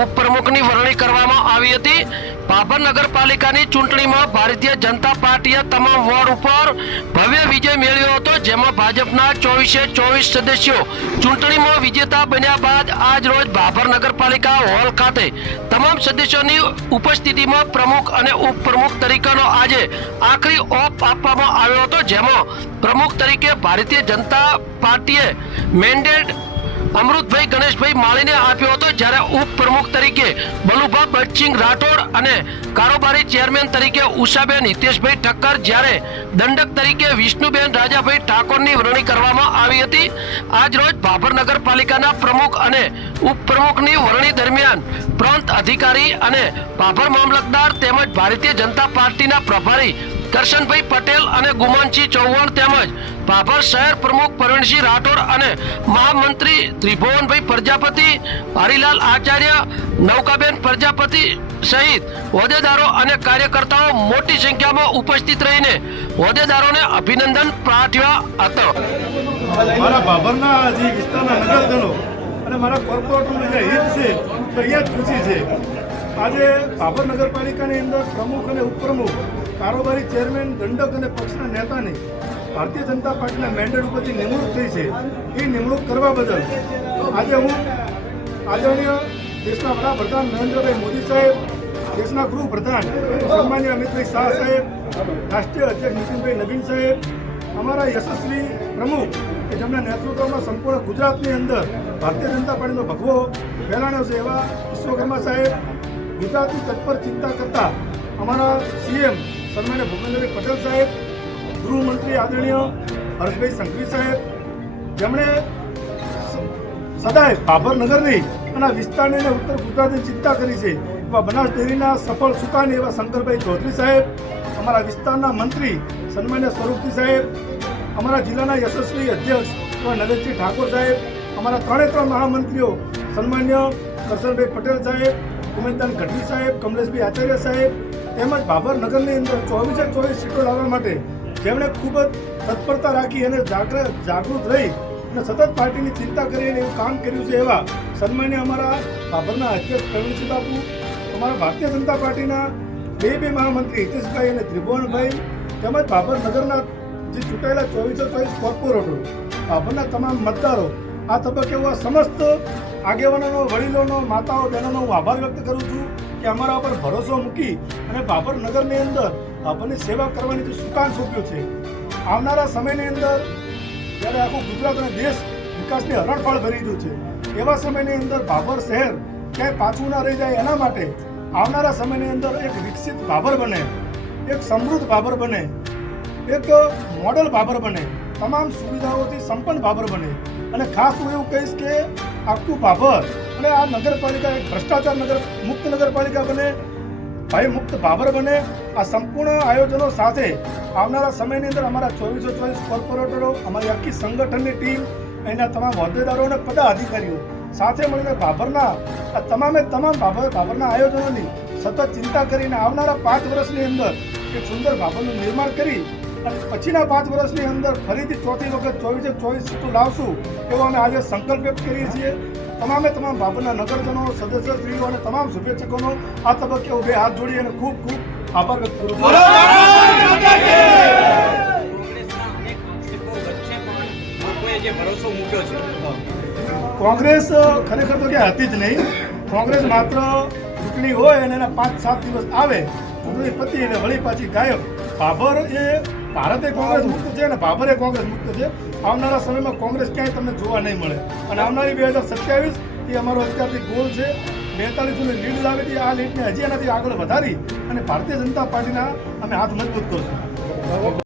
ઉપપ્રમુખની વરણી કરવામાં આવી હતી। ભાભર નગરપાલિકાની ચૂંટણીમાં ભારતીય જનતા પાર્ટીએ તમામ વોર્ડ ઉપર ભવ્ય વિજય મેળવ્યો હતો, જેમાં ભાજપના 24 સદસ્યો ચૂંટણીમાં વિજેતા બન્યા બાદ આજ રોજ ભાભર નગરપાલિકા હોલ ખાતે તમામ સદસ્યોની ઉપસ્થિતિમાં પ્રમુખ અને ઉપપ્રમુખ તરીકેનો આજે આખરી ઓપ આપવામાં આવ્યો હતો, જેમાં પ્રમુખ તરીકે ભારતીય જનતા પાર્ટીએ મેન્ડેટ અમૃતભાઈ ગણેશભાઈ માળીને આપ્યો હતો, જ્યારે ઉપપ્રમુખ તરીકે બલુભા બચસિંહ રાઠોડ અને કારોબારી ચેરમેન તરીકે ઉષાબેન હિતેશભાઈ ઠક્કર, જ્યારે દંડક તરીકે વિષ્ણુબેન રાજાભાઈ ઠાકોરની વરણી કરવામાં આવી હતી। આજ રોજ ભાભર નગરપાલિકાના પ્રમુખ અને ઉપપ્રમુખની વરણી દરમિયાન પ્રાંત અધિકારી અને ભાભર મામલતદાર તેમજ ભારતીય જનતા પાર્ટીના પ્રભારી કરશનભાઈ પટેલ અને ગુમાનસિંહ ચૌહાણ તેમજ ભાભર શહેર પ્રમુખ પ્રવીણસિંહ રાઠોડ અને મહામંત્રી ત્રિભુવનભાઈ પ્રજાપતિ, હરિલાલ આચાર્ય, નૌકાબેન પ્રજાપતિ સહિત હોદ્દેદારો અને કાર્યકર્તાઓ મોટી સંખ્યામાં ઉપસ્થિત રહીને હોદ્દેદારોને અભિનંદન પાઠવ્યા હતા। મારા ભાભરના જે વિસ્તારના નગરજનો અને મારા કોર્પોરેટરનું જે હિત છે તો એ જ ખુશી છે। આજે ભાભર નગરપાલિકાની અંદર પ્રમુખ અને ઉપપ્રમુખ, કારોબારી ચેરમેન, દંડક અને પક્ષના નેતાની ભારતીય જનતા પાર્ટીના મેન્ડેટ ઉપરથી નિમણૂક થઈ છે। એ નિમણૂક કરવા બદલ આજે હું આદરણીય દેશના વડાપ્રધાન નરેન્દ્રભાઈ મોદી સાહેબ, દેશના ગૃહપ્રધાન સન્માનીય અમિતભાઈ શાહ સાહેબ, રાષ્ટ્રીય અધ્યક્ષ નીતિનભાઈ નવીન સાહેબ, અમારા યશસ્વી પ્રમુખ કે જેમના નેતૃત્વમાં સંપૂર્ણ ગુજરાતની અંદર ભારતીય જનતા પાર્ટીનો ભગવો ફેલાણ્યો છે એવા વિશ્વકર્મા સાહેબ, ગુજરાતની તત્પર ચિંતા કરતા અમારા સીએમ સન્માનીય ભૂપેન્દ્રભાઈ પટેલ સાહેબ, ગૃહમંત્રી આદરણીય હર્ષભાઈ સંઘવી સાહેબ, જેમણે સદાય ભાભર નગરની અને વિસ્તારની અને ઉત્તર ગુજરાતની ચિંતા કરી છે એવા બનાસ ડેરીના સફળ સુકાની એવા શંકરભાઈ ચૌધરી સાહેબ, અમારા વિસ્તારના મંત્રી સન્માનીય સ્વરૂપજી સાહેબ, અમારા જિલ્લાના યશસ્વી અધ્યક્ષ એવા નરેશજી ઠાકોર સાહેબ, અમારા ત્રણે મહામંત્રીઓ સન્માનીય કરશનભાઈ પટેલ સાહેબ, ઉમેદદાન ગઢવી સાહેબ, કમલેશભાઈ આચાર્ય સાહેબ, તેમજ ભાભર નગરની અંદર 24 સીટો લાવવા માટે જેમણે ખૂબ જ તત્પરતા રાખી અને જાગૃત રહી અને સતત પાર્ટીની ચિંતા કરીને એવું કામ કર્યું છે એવા સન્માનીય અમારા ભાભરના અધ્યક્ષ પ્રવીણસિંહ બાપુ, અમારા ભારતીય જનતા પાર્ટીના બે મહામંત્રી હિતેશભાઈ અને ત્રિભુવનભાઈ, તેમજ ભાભર નગરના જે ચૂંટાયેલા 24 કોર્પોરેટરો, ભાભરના તમામ મતદારો, આ તબક્કે હું આ સમસ્ત આગેવાનોનો, વડીલોનો, માતાઓ, બહેનોનો હું આભાર વ્યક્ત કરું છું કે અમારા ઉપર ભરોસો મૂકી અને ભાભર નગરની અંદર ભાભરની સેવા કરવાની જે સુકાન સોંપ્યું છે। આવનારા સમયની અંદર જ્યારે આખું ગુજરાત અને દેશ વિકાસની હરણફાળ ભરી રહ્યું છે એવા સમયની અંદર ભાભર શહેર ક્યાંય પાછું ના રહી જાય એના માટે આવનારા સમયની અંદર એક વિકસિત ભાભર બને, એક સમૃદ્ધ ભાભર બને, એક મોડલ ભાભર બને, તમામ સુવિધાઓથી સંપન્ન ભાભર બને અને ખાસ હું એવું કહીશ કે આખું ભાભર અને આ નગરપાલિકા એક ભ્રષ્ટાચાર મુક્ત નગરપાલિકા બને, ભય મુક્ત ભાભર બને। આ સંપૂર્ણ આયોજનો સાથે આવનારા સમયની અંદર અમારા 24 કોર્પોરેટરો, અમારી આખી સંગઠનની ટીમ, અહીંના તમામ હોદ્દેદારો અને પદાધિકારીઓ સાથે મળીને ભાભરના આ તમામ ભાભરના આયોજનોની સતત ચિંતા કરીને આવનારા 5 વર્ષની અંદર એક સુંદર ભાભરનું નિર્માણ કરી અને પછીના 5 વર્ષની અંદર ફરીથી ચોથી વખત 24 સીટો લાવશું એવો અમે આજે સંકલ્પ વ્યક્ત કરીએ છીએ। તમામ ભાભરના નગરજનો, સદસ્યશ્રીઓ અને તમામ શુભેચ્છકોનો આ તબક્કે હું બે હાથ જોડી અને ખૂબ આભાર વ્યક્ત કરું છું। કોંગ્રેસ ખરેખર તો ક્યાં હતી જ નહીં। કોંગ્રેસ માત્ર ચૂંટણી હોય અને એના 5-7 દિવસ આવે, ચૂંટણી પતી એટલે વળી પાછી ગાયબ। ભાભર એ ભારતે કોંગ્રેસ મુક્ત છે અને ભાભર એ કોંગ્રેસ મુક્ત છે। આવનારા સમયમાં કોંગ્રેસ ક્યાંય તમને જોવા નહીં મળે અને આવનારી 2027 એ અમારો અત્યારથી ગોલ છે। 42ની લીડ લાવી, આ લીડને હજી એનાથી આગળ વધારી અને ભારતીય જનતા પાર્ટીના અમે હાથ મજબૂત કરશું।